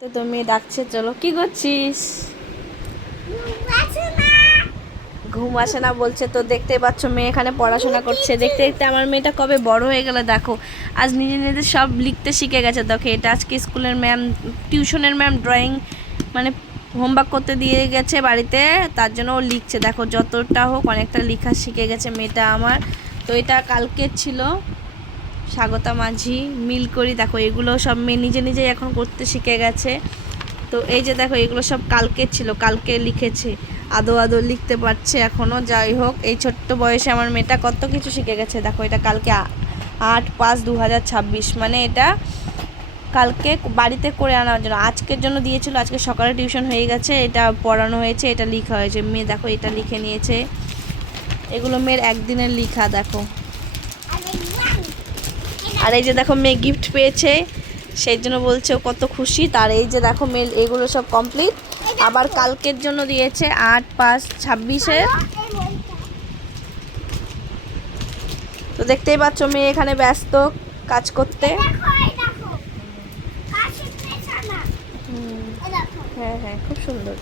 তো তুমি ডাকছে, চলো। কি করছিস? ঘুম আসে না বলছে তো। দেখতেই পাচ্ছ মেয়ে এখানে পড়াশোনা করছে। দেখতে দেখতে আমার মেয়েটা কবে বড় হয়ে গেল দেখো। আজ নিজে নিজে সব লিখতে শিখে গেছে। দেখো এটা আজকে স্কুলের ম্যাম, টিউশনের ম্যাম ড্রয়িং মানে হোমওয়ার্ক করতে দিয়ে গেছে বাড়িতে, তার জন্য ও লিখছে। দেখো যতটা হোক অনেকটা লেখা শিখে গেছে মেয়েটা আমার। তো এটা কালকে ছিল স্বাগতা মাঝি, মিল করি। দেখো এগুলো সব মেয়ে নিজে নিজেই এখন করতে শিখে গেছে। তো এই যে দেখো এগুলো সব কালকে ছিল, কালকে লিখেছে। আদো আদো লিখতে পারছে এখনও। যাই হোক, এই ছোট্ট বয়সে আমার মেয়েটা কত কিছু শিখে গেছে। দেখো এটা কালকে 8/5/2026, মানে এটা কালকে বাড়িতে করে আনার জন্য, আজকের জন্য দিয়েছিল। আজকে সকালে টিউশন হয়ে গেছে, এটা পড়ানো হয়েছে, এটা লেখা হয়েছে। মেয়ে দেখো এটা লিখে নিয়েছে। এগুলো মেয়ের একদিনের লেখা দেখো। আর এই যে দেখো মেয়ে গিফট পেয়েছে, সেই জন্য বলছে ও কত খুশি। তার এই যে দেখো মেল এগুলো সব কমপ্লিট। আবার কালকের জন্য দিয়েছে 8/5/26-এ। তো দেখতেই পাচ্ছ মেয়ে এখানে ব্যস্ত কাজ করতে। হ্যাঁ হ্যাঁ, খুব সুন্দর।